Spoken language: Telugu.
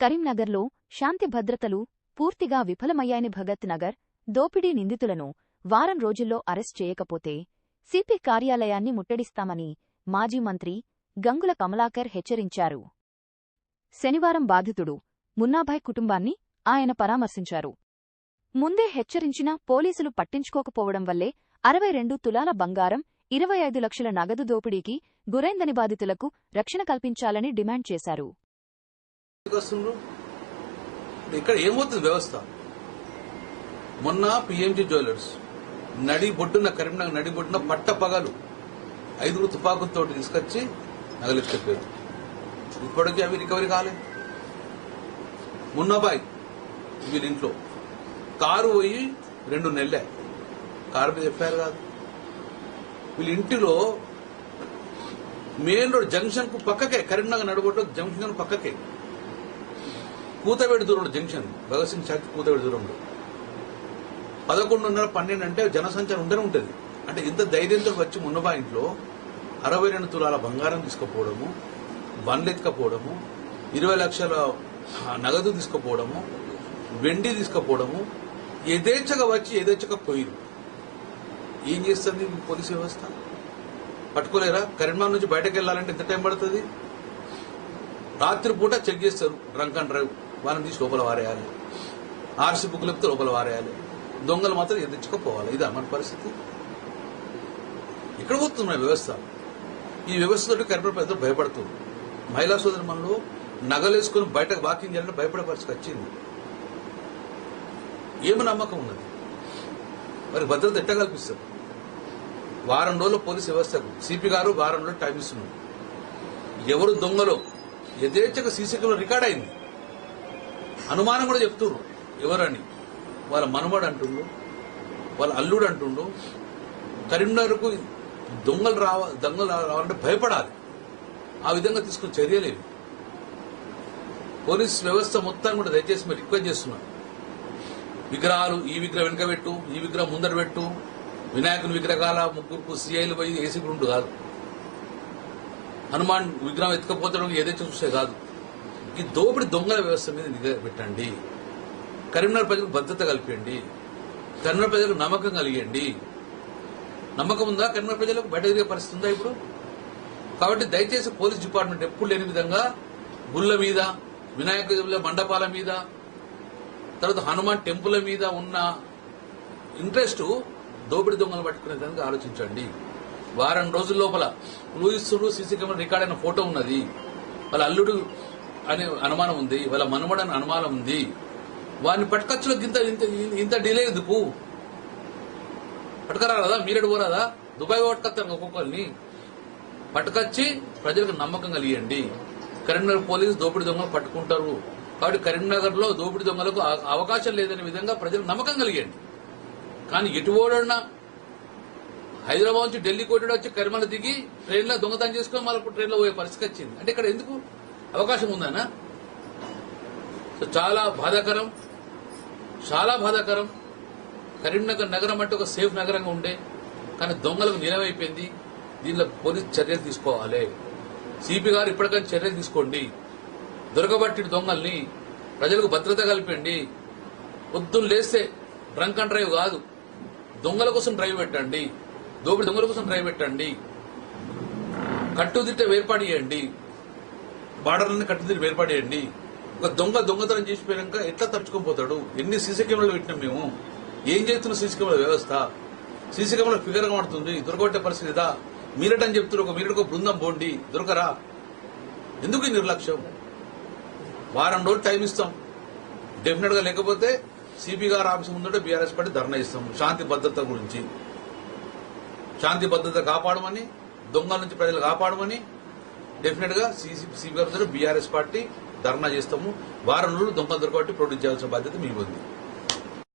కరీంనగర్లో శాంతి భద్రతలు పూర్తిగా విఫలమయ్యాయని భగత్ నగర్ దోపిడీ నిందితులను వారం రోజుల్లో అరెస్ట్ చేయకపోతే సిపి కార్యాలయాన్ని ముట్టడిస్తామని మాజీ మంత్రి గంగుల కమలాకర్ హెచ్చరించారు. శనివారం బాధితుడు మున్నాభాయ్ కుటుంబాన్ని ఆయన పరామర్శించారు. ముందే హెచ్చరించినా పోలీసులు పట్టించుకోకపోవడం వల్లే 62 తులాల బంగారం, 25 లక్షల నగదు దోపిడీకి గురైందని బాధితులకు రక్షణ కల్పించాలని డిమాండ్ చేశారు. ఇక్కడ ఏమవుతుంది వ్యవస్థ? మొన్న పిఎంజీ జ్యువెలర్స్ నడిబొడ్డున కరీంనగర్ నడిబొడ్డున పట్టపగలు 5 తుపాకులతో తీసుకొచ్చి నగలు చెప్పారు. ఇప్పటికీ అవి రికవరీ కాలేదు. మున్నాబాయ్ వీళ్ళింట్లో కారు పోయి 2 నెలలే, కారు మీద ఎఫ్ఐఆర్ కాదు. వీళ్ళ ఇంటిలో మెయిన్ రోడ్ జంక్షన్ కు పక్కకే, కరీంనగర్ నడిబొడ్డు జంక్షన్ పక్కకే కూతవేడి దూరంలో జంక్షన్, భగత్ సింగ్ చర్చ్ కూతవేడి దూరంలో 11:30, 12 అంటే జనసంచారం ఉండనే ఉంటుంది. అంటే ఇంత ధైర్యంతో వచ్చి మున్నబా ఇంట్లో 62 తులాల బంగారం తీసుకుపోవడము, బండ్లు ఎత్తుకపోవడము, 20 లక్షల నగదు తీసుకుపోవడము, వెండి తీసుకుపోవడము, యథేచ్ఛగా వచ్చి యథేచ్ఛగా పోయిరు. ఏం చేస్తుంది పోలీసు వ్యవస్థ? పట్టుకోలేరా? కరీంనగర్ నుంచి బయటకు వెళ్లాలంటే ఎంత టైం పడుతుంది? రాత్రిపూట చెక్ చేస్తారు, డ్రంక్ అండ్ డ్రైవ్, వాళ్ళని తీసి లోపల వారేయాలి, ఆర్సీ బుక్ లేకపోతే లోపల వారేయాలి, దొంగలు మాత్రం ఎదించుకోపోవాలి. ఇదా మన పరిస్థితి? ఇక్కడ పోతున్న వ్యవస్థ. ఈ వ్యవస్థతో కరీంనగర్ ప్రజలు భయపడుతుంది. మహిళా సోదరి మనలో నగలేసుకుని బయటకు వాకింగ్ చేయాలంటే భయపడే పరిస్థితి వచ్చింది. ఏమి నమ్మకం ఉన్నది? మరి భద్రత ఎట్ట కల్పిస్తారు? వారం రోజుల పోలీసు వ్యవస్థకు సిపి గారు వారం రోజులు టైం ఇస్తున్నారు. ఎవరు దొంగలో యథేచ్ఛగా సీసీ కెమెరా రికార్డ్ అయింది. అనుమానం కూడా చెప్తున్నారు ఎవరని. వాళ్ళ మనవడు అంటుండు, వాళ్ళ అల్లుడు అంటుండు. కరీంనగర్కు దొంగలు రావాలంటే భయపడాలి. ఆ విధంగా తీసుకున్న చర్యలేవి. పోలీస్ వ్యవస్థ మొత్తాన్ని కూడా దయచేసి మీరు రిక్వెస్ట్ చేస్తున్నారు. విగ్రహాలు, ఈ విగ్రహం వెనుక పెట్టు, ఈ విగ్రహం ముందర పెట్టు, వినాయకుని విగ్రహాల ముగ్గురు సీఐలు పోయి ఏసీ గుండు కాదు, హనుమాన్ విగ్రహం ఎత్తుకపోతడం ఏదైతే చూసే కాదు. ఈ దోపిడి దొంగల వ్యవస్థ మీద నిఘా పెట్టండి. కరీంనగర్ ప్రజలకు భద్రత కల్పించండి. కరీంనగర్ ప్రజలకు నమ్మకం కలిగండి. నమ్మకం ఉందా కరీంనగర్ ప్రజలకు? బయట తిరిగే పరిస్థితి ఉందా ఇప్పుడు? కాబట్టి దయచేసి పోలీస్ డిపార్ట్మెంట్ ఎప్పుడు లేని విధంగా గుళ్ళ మీద, వినాయక మండపాల మీద, తర్వాత హనుమాన్ టెంపుల్ మీద ఉన్న ఇంట్రెస్ట్ దోపిడి దొంగలు పట్టుకునే విధంగా ఆలోచించండి. వారం రోజుల లోపల ఊహిస్తుడు సీసీ కెమెరా రికార్డ్ అయిన ఫోటో ఉన్నది. వాళ్ళ అల్లుడు అనే అనుమానం ఉంది, వాళ్ళ మనవడు అనే అనుమానం ఉంది. వారిని పట్టుకొచ్చులో ఇంత డిలే ఎందుకు? పట్టుకరాదా? మీరెడు పోరాదా? దుబాయ్ పట్టుకొస్తారు ఒక్కొక్కరిని. పట్టుకొచ్చి ప్రజలకు నమ్మకం కలిగండి. కరీంనగర్ పోలీసు దోపిడి దొంగలు పట్టుకుంటారు. కాబట్టి కరీంనగర్ లో దోపిడి దొంగలకు అవకాశం లేదనే విధంగా ప్రజలకు నమ్మకం కలిగండి. కానీ ఎటు ఓడన్నా హైదరాబాద్ నుంచి ఢిల్లీ కోటి వచ్చి కరీంనగర్ దిగి ట్రైన్లో దొంగతనం చేసుకుని మళ్ళీ ట్రైన్లో పోయే పరిస్థితి వచ్చింది. అంటే ఇక్కడ ఎందుకు అవకాశం ఉందన్నా? సో చాలా బాధాకరం, చాలా బాధాకరం. కరీంనగర్ నగరం అంటే ఒక సేఫ్ నగరంగా ఉండే, కానీ దొంగలకు నిలవైపోయింది. దీనిలో పోలీసు చర్యలు తీసుకోవాలి. సిపి గారు ఇప్పటికైనా చర్యలు తీసుకోండి. దొరకబట్టి దొంగల్ని ప్రజలకు భద్రత కల్పండి. పొద్దున్న లేస్తే డ్రంక్ అండ్ డ్రైవ్ కాదు, దొంగల కోసం డ్రైవ్ పెట్టండి. దోపిడి దొంగల కోసం డ్రైవ్ పెట్టండి. కట్టుదిట్ట ఏర్పాటు చేయండి. బార్డర్లని కట్టుదిట్ట ఏర్పాటు చేయండి. ఒక దొంగతనం చేసిపోయాక ఎట్లా తప్పించుకొని పోతాడు? ఎన్ని సీసీ కెమెరాలు పెట్టినాం మేము? ఏం చేస్తున్న సీసీ కెమెరా వ్యవస్థ? సీసీ కెమెరా ఫిగర్ కనబడుతుంది, దొరకబట్టే పరిస్థితి ఇదా? మీరటని చెప్తున్నారు, మీరటొక బృందం పోండి, దొరకరా? ఎందుకు ఈ నిర్లక్ష్యం? వారం రోజులు టైం ఇస్తాం. డెఫినెట్ గా లేకపోతే సిపి గారు ఆఫీస్ ముందు బీఆర్ఎస్ పార్టీ ధర్నా ఇస్తాం. శాంతి భద్రత గురించి, శాంతి భద్రత కాపాడమని, దొంగల నుంచి ప్రజలు కాపాడమని డెఫినెట్ గా సిపి గారు బీఆర్ఎస్ పార్టీ ధర్నా చేస్తాము. వారం రోజులు దొంగలు దొరకబట్టి ప్రొడ్యూస్ చేయాల్సిన బాధ్యత మీ ఉంది.